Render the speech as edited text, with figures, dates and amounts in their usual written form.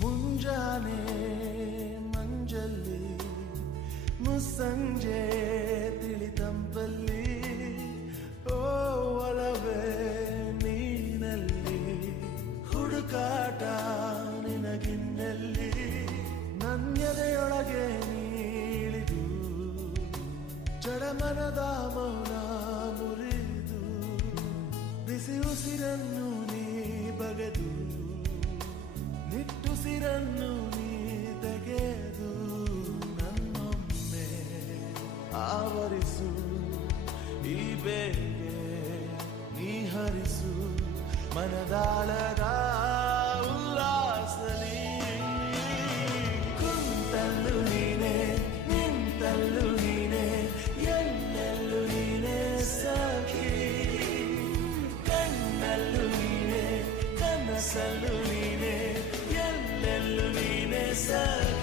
ಮುಂಜಾನೆ ಮಂಜಲ್ಲಿ ಮುಸ್ಸಂಜೆ ತಿಳಿತಂಪಲ್ಲಿ ಓ ಒಲವೇ ನೀನಲ್ಲಿ ಹುಡುಕಾಟ ನಿನಗಿನ್ನಲ್ಲಿ ನನ್ಯದೆಯೊಳಗೆ ನೀಳಿದು ಜಡಮನದ ಮೌನ ಮುರಿದು ಬಿಸಿ ಉಸಿರನ್ನು ನೀ ಬಗೆದು ನಿಟ್ಟುಸಿರನ್ನು ನೀ ತೆಗೆದು ನನ್ನೊಮ್ಮೆ ಆವರಿಸು ಈ ಬೇಗೆ ನೀ ಹರಿಸು ಮನದಾಳದ ಉಲ್ಲಾಸಲಿ ಕುಂತಲ್ಲು ನೀನೆ ನಿಂತಲ್ಲು ನೀನೆ ಎಲ್ಲೆಲ್ಲೂ ನೀನೆ ಸಖಿ ಕಣ್ಣಲ್ಲೂ ನೀನೆ ಕನಸಲ್ಲೂ ನೀನೆ ಎಲ್ಲೆಲ್ಲೂ ನೀನೆ ಸಖಿ